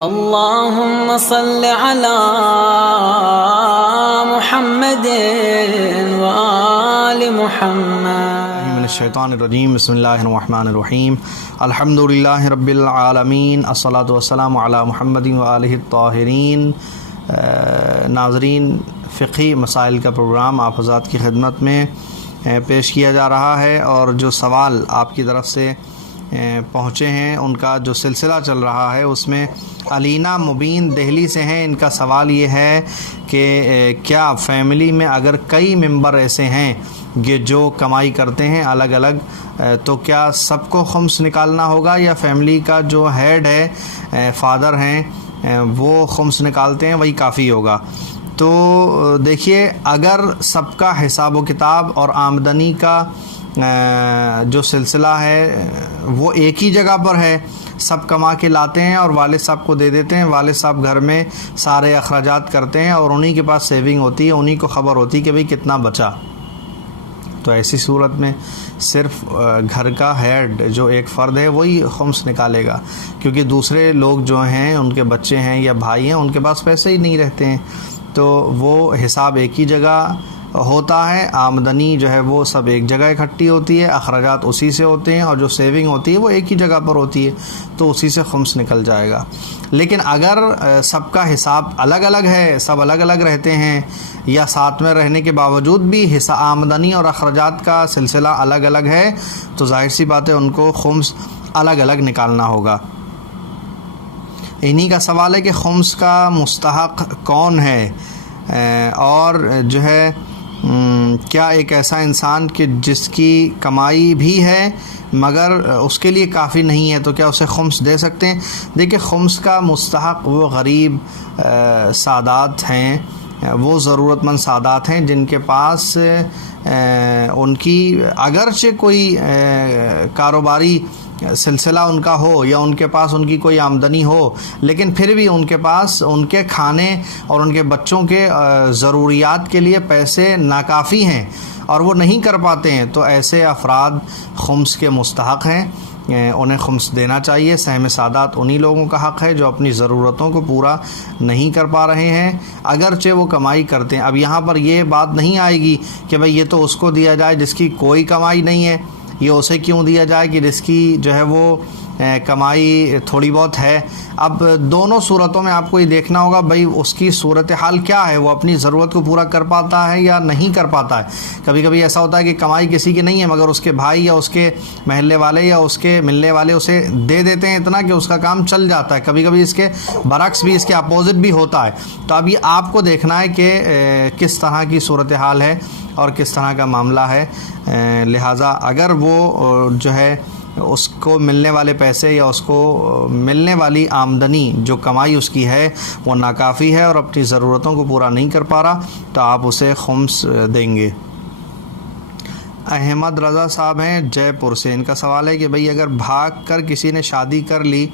اللهم صل على محمد وآل محمد من الشیطان الرجیم بسم اللہ الرحمن الرحیم الحمد للہ رب العالمین الصلاۃ والسلام علی محمد وآلہ الطاہرین۔ ناظرین، فقہی مسائل کا پروگرام آپ حضرات کی خدمت میں پیش کیا جا رہا ہے، اور جو سوال آپ کی طرف سے پہنچے ہیں ان کا جو سلسلہ چل رہا ہے اس میں علینا مبین دہلی سے ہیں۔ ان کا سوال یہ ہے کہ کیا فیملی میں اگر کئی ممبر ایسے ہیں جو کمائی کرتے ہیں الگ الگ، تو کیا سب کو خمس نکالنا ہوگا، یا فیملی کا جو ہیڈ ہے، فادر ہیں، وہ خمس نکالتے ہیں وہی کافی ہوگا؟ تو دیکھیے، اگر سب کا حساب و کتاب اور آمدنی کا جو سلسلہ ہے وہ ایک ہی جگہ پر ہے، سب کما کے لاتے ہیں اور والد صاحب کو دے دیتے ہیں، والد صاحب گھر میں سارے اخراجات کرتے ہیں اور انہی کے پاس سیونگ ہوتی ہے، انہی کو خبر ہوتی ہے کہ بھئی کتنا بچا، تو ایسی صورت میں صرف گھر کا ہیڈ جو ایک فرد ہے وہی خمس نکالے گا، کیونکہ دوسرے لوگ جو ہیں، ان کے بچے ہیں یا بھائی ہیں، ان کے پاس پیسے ہی نہیں رہتے ہیں، تو وہ حساب ایک ہی جگہ ہوتا ہے، آمدنی جو ہے وہ سب ایک جگہ اکٹھی ہوتی ہے، اخراجات اسی سے ہوتے ہیں، اور جو سیونگ ہوتی ہے وہ ایک ہی جگہ پر ہوتی ہے، تو اسی سے خمس نکل جائے گا۔ لیکن اگر سب کا حساب الگ الگ ہے، سب الگ الگ رہتے ہیں، یا ساتھ میں رہنے کے باوجود بھی آمدنی اور اخراجات کا سلسلہ الگ الگ ہے، تو ظاہر سی بات ہے ان کو خمس الگ الگ نکالنا ہوگا۔ انہی کا سوال ہے کہ خمس کا مستحق کون ہے، اور جو ہے کیا ایک ایسا انسان کہ جس کی کمائی بھی ہے مگر اس کے لیے کافی نہیں ہے، تو کیا اسے خمس دے سکتے ہیں؟ دیکھیں، خمس کا مستحق وہ غریب سادات ہیں، وہ ضرورت مند سادات ہیں جن کے پاس ان کی اگرچہ کوئی کاروباری سلسلہ ان کا ہو، یا ان کے پاس ان کی کوئی آمدنی ہو، لیکن پھر بھی ان کے پاس ان کے کھانے اور ان کے بچوں کے ضروریات کے لیے پیسے ناکافی ہیں اور وہ نہیں کر پاتے ہیں، تو ایسے افراد خمس کے مستحق ہیں، انہیں خمس دینا چاہیے۔ سہم سادات انہی لوگوں کا حق ہے جو اپنی ضرورتوں کو پورا نہیں کر پا رہے ہیں، اگرچہ وہ کمائی کرتے ہیں۔ اب یہاں پر یہ بات نہیں آئے گی کہ بھئی یہ تو اس کو دیا جائے جس کی کوئی کمائی نہیں ہے، یہ اسے کیوں دیا جائے کہ جس کی جو ہے وہ کمائی تھوڑی بہت ہے۔ اب دونوں صورتوں میں آپ کو یہ دیکھنا ہوگا بھئی اس کی صورتحال کیا ہے، وہ اپنی ضرورت کو پورا کر پاتا ہے یا نہیں کر پاتا ہے۔ کبھی کبھی ایسا ہوتا ہے کہ کمائی کسی کی نہیں ہے مگر اس کے بھائی یا اس کے محلے والے یا اس کے ملنے والے اسے دے دیتے ہیں اتنا کہ اس کا کام چل جاتا ہے، کبھی کبھی اس کے برعکس بھی، اس کے اپوزٹ بھی ہوتا ہے۔ تو اب یہ آپ کو دیکھنا ہے کہ کس طرح کی صورتحال ہے اور کس طرح کا معاملہ ہے، لہٰذا اگر وہ جو ہے اس کو ملنے والے پیسے یا اس کو ملنے والی آمدنی جو کمائی اس کی ہے وہ ناکافی ہے اور اپنی ضرورتوں کو پورا نہیں کر پا رہا، تو آپ اسے خمس دیں گے۔ احمد رضا صاحب ہیں جے پور سے، ان کا سوال ہے کہ بھئی اگر بھاگ کر کسی نے شادی کر لی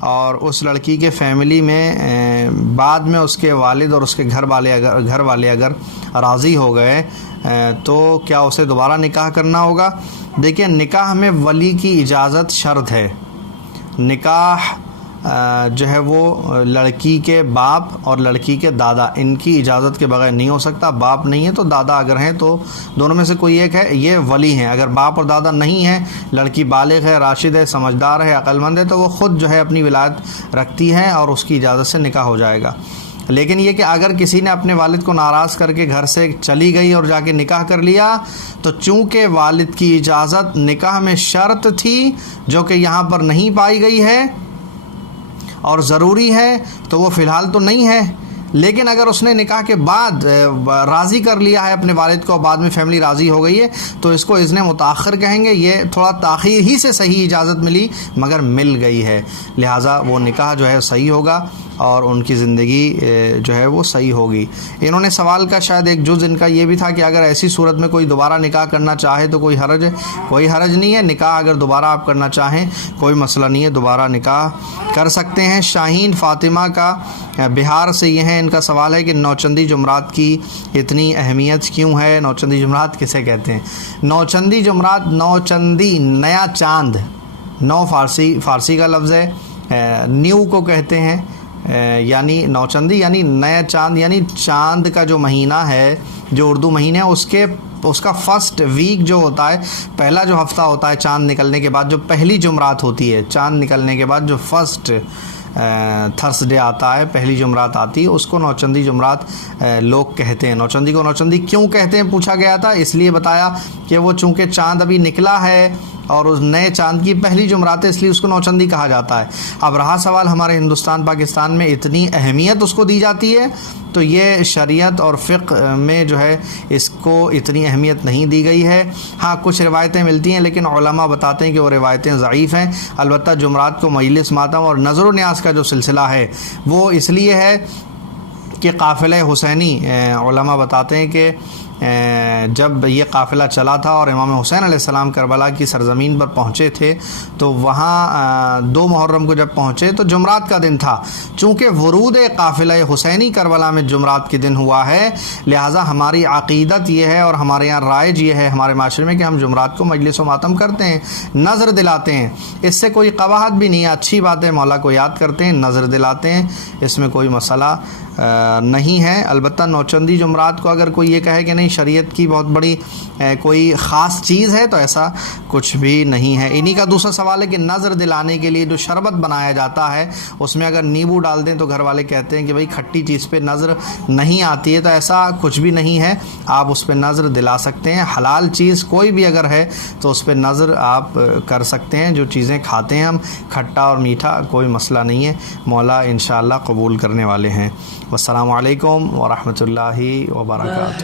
اور اس لڑکی کے فیملی میں بعد میں اس کے والد اور اس کے گھر والے اگر راضی ہو گئے، تو کیا اسے دوبارہ نکاح کرنا ہوگا؟ دیکھیں، نکاح میں ولی کی اجازت شرط ہے۔ نکاح جو ہے وہ لڑکی کے باپ اور لڑکی کے دادا، ان کی اجازت کے بغیر نہیں ہو سکتا۔ باپ نہیں ہے تو دادا اگر ہیں تو دونوں میں سے کوئی ایک ہے، یہ ولی ہیں۔ اگر باپ اور دادا نہیں ہیں، لڑکی بالغ ہے، راشد ہے، سمجھدار ہے، عقل مند ہے، تو وہ خود جو ہے اپنی ولایت رکھتی ہے اور اس کی اجازت سے نکاح ہو جائے گا۔ لیکن یہ کہ اگر کسی نے اپنے والد کو ناراض کر کے گھر سے چلی گئی اور جا کے نکاح کر لیا، تو چونکہ والد کی اجازت نکاح میں شرط تھی جو کہ یہاں پر نہیں پائی گئی ہے اور ضروری ہے، تو وہ فی الحال تو نہیں ہے۔ لیکن اگر اس نے نکاح کے بعد راضی کر لیا ہے اپنے والد کو، بعد میں فیملی راضی ہو گئی ہے، تو اس کو اذن متاخر کہیں گے۔ یہ تھوڑا تاخیر ہی سے صحیح اجازت ملی مگر مل گئی ہے، لہٰذا وہ نکاح جو ہے صحیح ہوگا اور ان کی زندگی جو ہے وہ صحیح ہوگی۔ انہوں نے سوال کا شاید ایک جز ان کا یہ بھی تھا کہ اگر ایسی صورت میں کوئی دوبارہ نکاح کرنا چاہے تو کوئی حرج ہے؟ کوئی حرج نہیں ہے، نکاح اگر دوبارہ آپ کرنا چاہیں کوئی مسئلہ نہیں ہے، دوبارہ نکاح کر سکتے ہیں۔ شاہین فاطمہ کا بہار سے یہ ہیں، ان کا سوال ہے کہ نوچندی جمعرات کی اتنی اہمیت کیوں ہے؟ نوچندی جمعرات کسے کہتے ہیں؟ نوچندی جمعرات، نوچندی نیا چاند، نو فارسی کا لفظ ہے، نیو کو کہتے ہیں، یعنی نوچندی یعنی نیا چاند، یعنی چاند کا جو مہینہ ہے، جو اردو مہینہ ہے، اس کا فرسٹ ویک جو ہوتا ہے، پہلا جو ہفتہ ہوتا ہے چاند نکلنے کے بعد، جو پہلی جمعرات ہوتی ہے چاند نکلنے کے بعد، جو فرسٹ تھرسڈے آتا ہے، پہلی جمعرات آتی ہے، اس کو نوچندی جمعرات لوگ کہتے ہیں۔ نوچندی کو نوچندی کیوں کہتے ہیں پوچھا گیا تھا، اس لیے بتایا کہ وہ چونکہ چاند ابھی نکلا ہے اور اس نئے چاند کی پہلی جمعرات ہے، اس لیے اس کو نوچندی کہا جاتا ہے۔ اب رہا سوال ہمارے ہندوستان پاکستان میں اتنی اہمیت اس کو دی جاتی ہے، تو یہ شریعت اور فقہ میں جو ہے اس کو اتنی اہمیت نہیں دی گئی ہے۔ ہاں کچھ روایتیں ملتی ہیں، لیکن علماء بتاتے ہیں کہ وہ روایتیں ضعیف ہیں۔ البتہ جمعرات کو مجلس ماتم اور نظر و نیاز کا جو سلسلہ ہے وہ اس لیے ہے کہ قافلہ حسینی، علماء بتاتے ہیں کہ جب یہ قافلہ چلا تھا اور امام حسین علیہ السلام کربلا کی سرزمین پر پہنچے تھے، تو وہاں 2 محرم کو جب پہنچے تو جمعرات کا دن تھا۔ چونکہ ورود قافلہ حسینی کربلا میں جمعرات کے دن ہوا ہے، لہٰذا ہماری عقیدت یہ ہے اور ہمارے یہاں رائج یہ ہے ہمارے معاشرے میں کہ ہم جمعرات کو مجلس و ماتم کرتے ہیں، نظر دلاتے ہیں۔ اس سے کوئی قباحت بھی نہیں ہے، اچھی بات ہے، مولا کو یاد کرتے ہیں، نظر دلاتے ہیں، اس میں کوئی مسئلہ نہیں ہے۔ البتہ نوچندی جمعرات کو اگر کوئی یہ کہے کہ نہیں شریعت کی بہت بڑی کوئی خاص چیز ہے، تو ایسا کچھ بھی نہیں ہے۔ انہی کا دوسرا سوال ہے کہ نظر دلانے کے لیے جو شربت بنایا جاتا ہے اس میں اگر نیبو ڈال دیں تو گھر والے کہتے ہیں کہ بھئی کھٹی چیز پہ نظر نہیں آتی ہے، تو ایسا کچھ بھی نہیں ہے، آپ اس پہ نظر دلا سکتے ہیں۔ حلال چیز کوئی بھی اگر ہے تو اس پہ نظر آپ کر سکتے ہیں۔ جو چیزیں کھاتے ہیں ہم، کھٹا اور میٹھا، کوئی مسئلہ نہیں ہے، مولا انشاءاللہ قبول کرنے والے ہیں۔ والسلام علیکم ورحمۃ اللہ وبرکاتہ۔